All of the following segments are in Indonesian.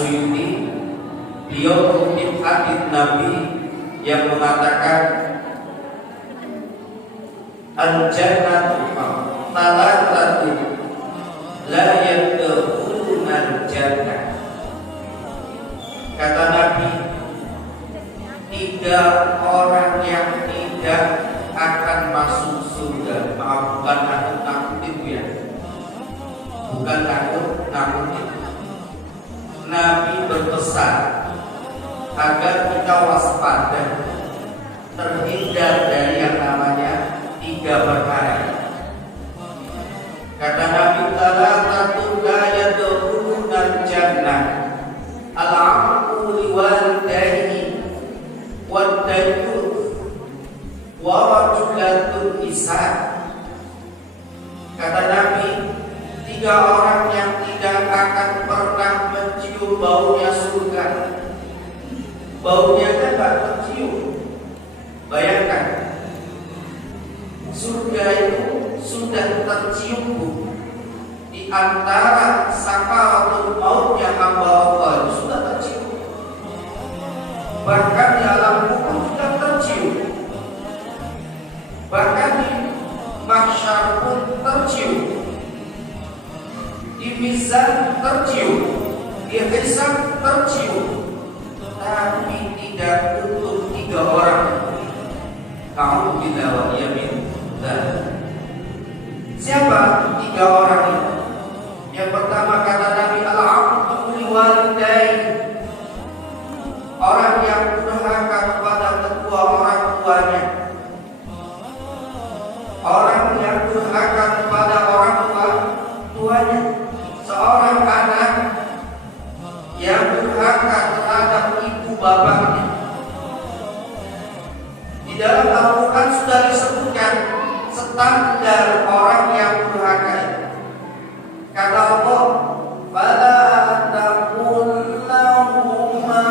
As-Suyuti, beliau mengutip hadits Nabi yang mengatakan al-jannatu thalathatu la yadkhuluna al-jannah. Kata Nabi, 3 orang yang tidak akan masuk surga. Maaf, bukan nakut-nakutin ya, bukan nakut-nakutin. Nabi berpesan agar kita waspada, terhindar dari yang namanya 3 perkara. Kata Nabi, thalathatu la yadkhuluna al-jannah, al-'aqu liwalidayhi wad-dayyuth wa rajulatul ihsan. Kata Nabi, 3 orang yang tidak akan pernah mencium baunya surga. Baunya kan gak tercium. Bayangkan, surga itu sudah tercium di antara sakaratul maut yang hamba Allah itu sudah tercium. Bahkan di alam kubur sudah tercium. Bahkan di mahsyar pun tercium. Di mizan tercium, di hisab tercium. Tapi tidak untuk 3 orang. Kamu bila wa yamin. Siapa 3 orang itu? Yang pertama kata Nabi, al-'aqu liwalidayhi, orang yang durhaka kepada kedua orang tuanya. Orang yang durhaka kepada orang tuanya. Seorang anak yang durhaka terhadap ibu bapaknya. Di dalam Al-Quran sudah disebutkan standar orang yang durhaka. Kata Allah, fala taqul lahuma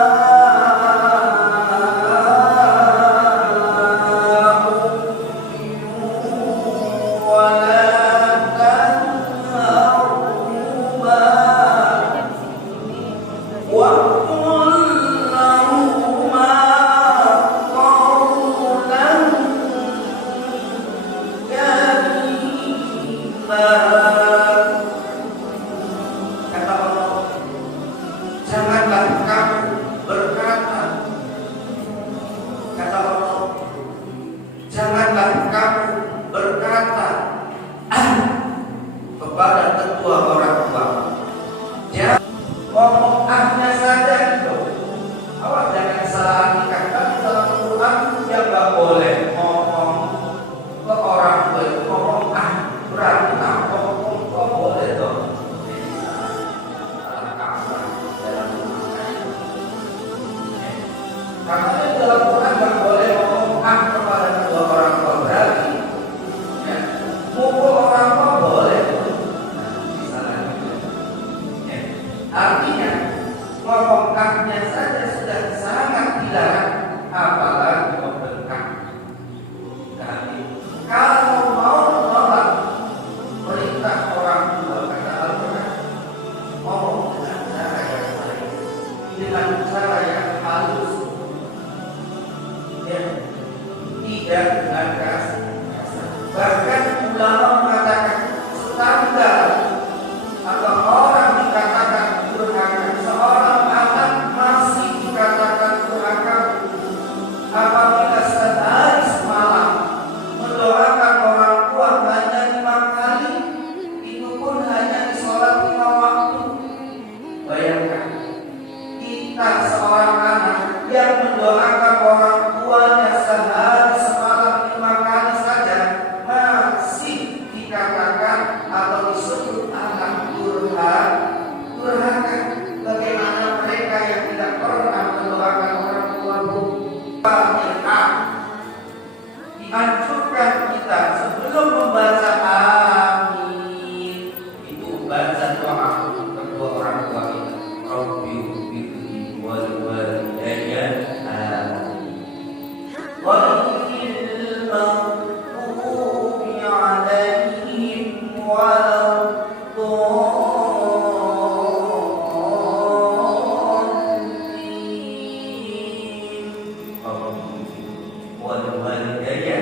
wal walidayya.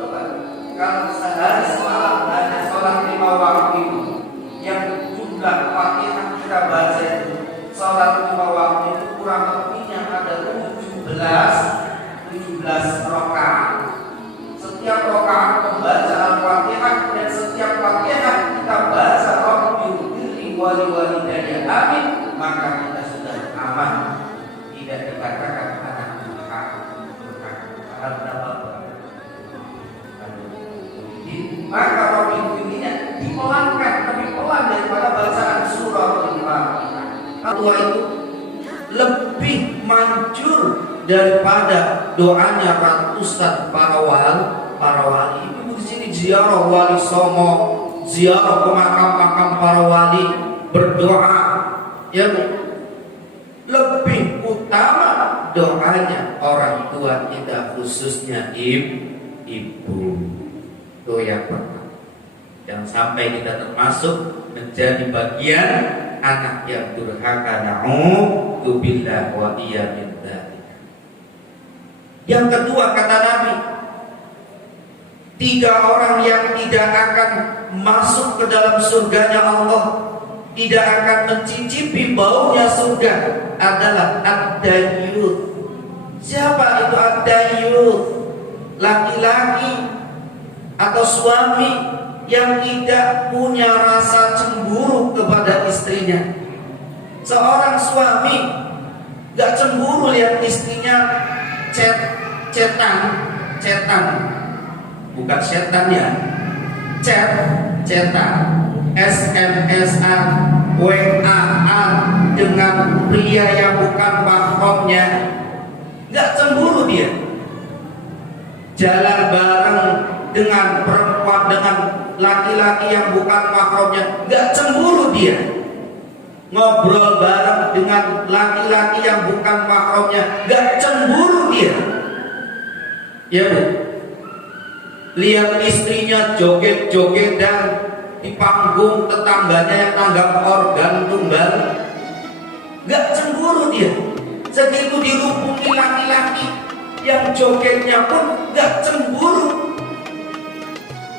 Coba kalau sehari semalam hanya sholat 5 waktu yang jumlah Fatihah kita baca itu sholat 5 waktu itu kurang lebihnya ada 17 rakaat. Setiap rakaat membaca Al-Fatihah dan setiap Fatihah kita baca Rabbil wali walidayya amin, maka kita sudah aman, tidak dikatakan anak durhaka. Maka Rabbil ini dipelankan, lebih pelan daripada bacaan surah Al-Fatihah. Kedua itu lebih manjur daripada doanya ratusan para wali. Ibu di sini ziarah wali songo, ziarah ke makam-makam para wali, berdoa, ya Bu. Lebih utama doanya orang tua kita, khususnya ibu. Itu yang pertama. Jangan sampai kita termasuk menjadi bagian anak yang durhaka, na'udzubillah wa iya min dzalik. Yang kedua kata Nabi, 3 orang yang tidak akan masuk ke dalam surganya Allah, tidak akan mencicipi baunya surga adalah ad-dayyuth. Siapa itu ad-dayyuth? Laki-laki atau suami yang tidak punya rasa cemburu kepada istrinya. Seorang suami gak cemburu lihat istrinya cetan, bukan setan ya, cetan, SMS-an, WA-an dengan pria yang bukan mahramnya, gak cemburu dia. Jalan bareng dengan perempuan, dengan laki-laki yang bukan mahramnya, gak cemburu dia. Ngobrol bareng dengan laki-laki yang bukan mahramnya, gak cemburu dia. Ya Bu, lihat istrinya joget-jogetan di panggung tetangganya yang nanggap organ tunggal, gak cemburu dia. Segitu dirubungi laki-laki yang jogetnya pun gak cemburu.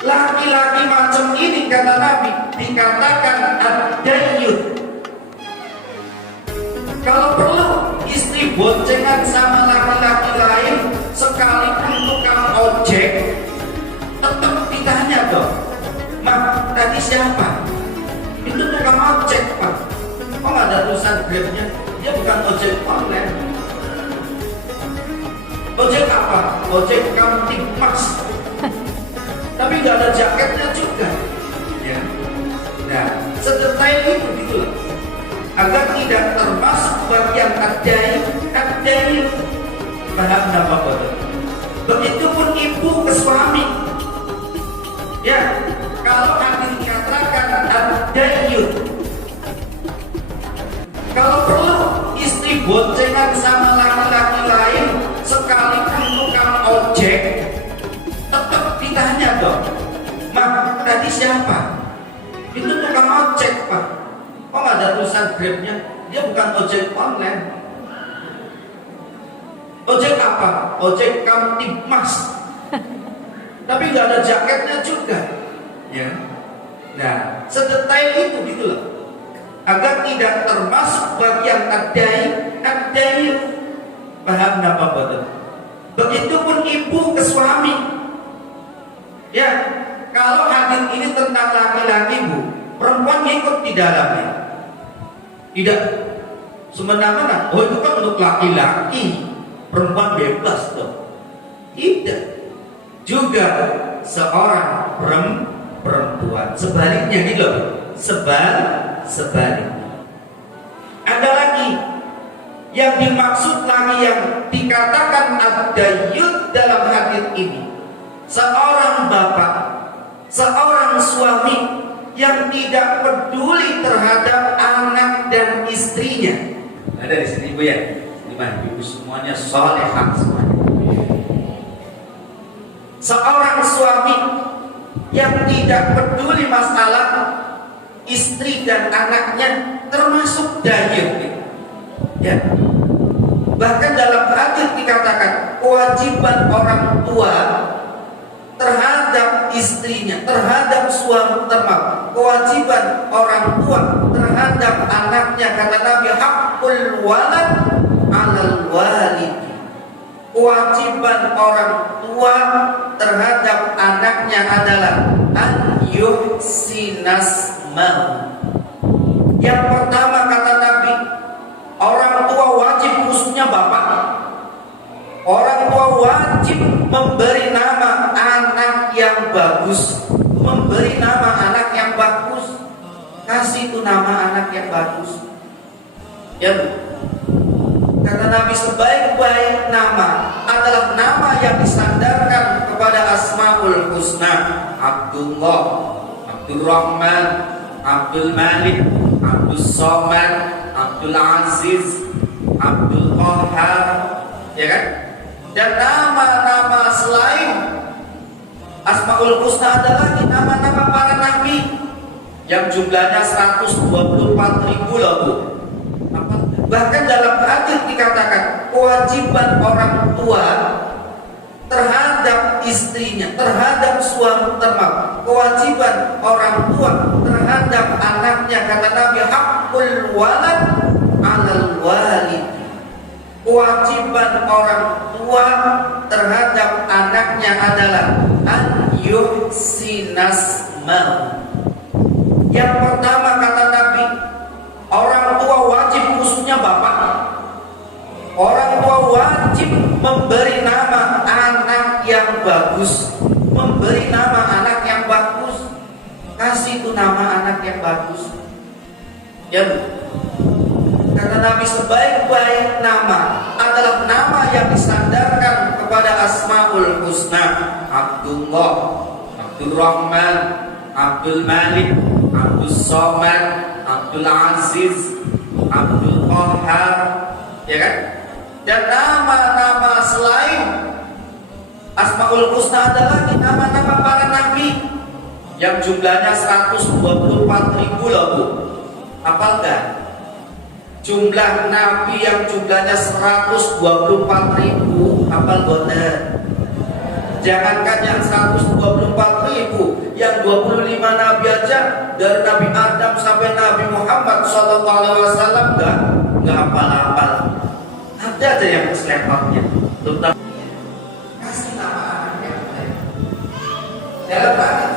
Laki-laki macam ini kata Nabi dikatakan ad-dayyuth. Kalau perlu istri boncengan sama laki-laki lain, sekalipun tukang ojek, tetap ditanya dong, "Mak, tadi siapa?" "Itu tukang ojek, Pak." "Oh, nggak ada tulisan Grabnya?" "Dia bukan ojek online." "Ojek apa?" "Ojek Kamtibmas." Tapi nggak ada jaketnya juga. Ya. Nah, sedetail itu gitu loh. Agar tidak termasuk bagian ad-dayyuth. Paham apa bodoh? Begitupun ibu ke suami. Ya, kalau hadis dikatakan ad-dayyuth, kalau perlu istri boncengan sama laki-laki lain, sekalipun tukang ojek, tetap ditanya dong, "Mak, tadi siapa?" "Itu tukang ojek, Pak." "Oh, nggak ada tulisan Grabnya?" "Dia bukan ojek online." "Ojek apa?" "Ojek Kamtibmas." Tapi nggak ada jaketnya juga. Ya. Nah, sedetail itu gitu loh. Agar tidak termasuk bagian ad-dayyuth. Paham apa bodoh? Begitupun ibu ke suami. Ya, kalau hadis ini tentang laki-laki Bu, perempuan ikut di dalamnya. Tidak semena-mena, "Oh, itu kan untuk laki-laki, perempuan bebas dong." Tidak. Juga seorang perempuan sebaliknya gitu loh. Sebaliknya. Ada lagi yang dimaksud lagi yang dikatakan ad-dayyuth dalam hadis ini. Seorang bapak, seorang suami yang tidak peduli terhadap anak dan istrinya. Ada di sini Ibu ya? Ibu semuanya salehah semuanya. Seorang suami yang tidak peduli masalah istri dan anaknya, termasuk dayyuth. Ya. Bahkan dalam hadis dikatakan kewajiban orang tua terhadap istrinya, terhadap suami, kewajiban orang tua terhadap anaknya, kata Nabi, haqqul walad 'alal walid. Kewajiban orang tua terhadap anaknya adalah an yuhsinas mau. Yang pertama kata Nabi, orang tua wajib, khususnya bapak, orang tua wajib memberi nama anak yang bagus, memberi nama anak yang bagus. Kasih itu nama anak yang bagus. Ya, kata Nabi, sebaik-baik nama adalah nama yang disandarkan kepada Asmaul Husna. Abdullah, Abdurrahman, Abdul Malik, Abdul Somad, Abdul Aziz, Abdul Qahhar, ya kan? Dan nama-nama selain Asmaul Husna adalah nama-nama para nabi yang jumlahnya 124.000 loh, Bu. Bahkan dalam hadis dikatakan kewajiban orang tua terhadap istrinya, terhadap suami, kewajiban orang tua terhadap anaknya, kata Nabi, haqqul walad 'alal walid. Kewajiban orang tua terhadap anaknya adalah an yuhsinas mau. Yang pertama kata Nabi, orang tua wajib, khususnya bapak, orang tua wajib memberi nama anak yang bagus, memberi nama anak yang bagus. Kasih itu nama anak yang bagus. Ya, kata Nabi, sebaik-baik nama adalah nama yang disandarkan kepada Asmaul Husna. Abdullah, Abdurrahman, Abdul Malik, Abdul Somad, Abdul Aziz, Abdul Qahhar, ya kan? Dan nama-nama selain Asmaul Husna adalah nama-nama para nabi yang jumlahnya 124.000 loh, Bu. Hafal nggak? Jumlah nabi yang jumlahnya 124.000, hafal boten? Jangankan yang 124.000, yang 25 nabi aja, dari Nabi Adam sampai Nabi Muhammad SAW nggak hafal-hafal. Ada aja yang keselepatnya. Terutama kasih nama anak yang baik. Dalam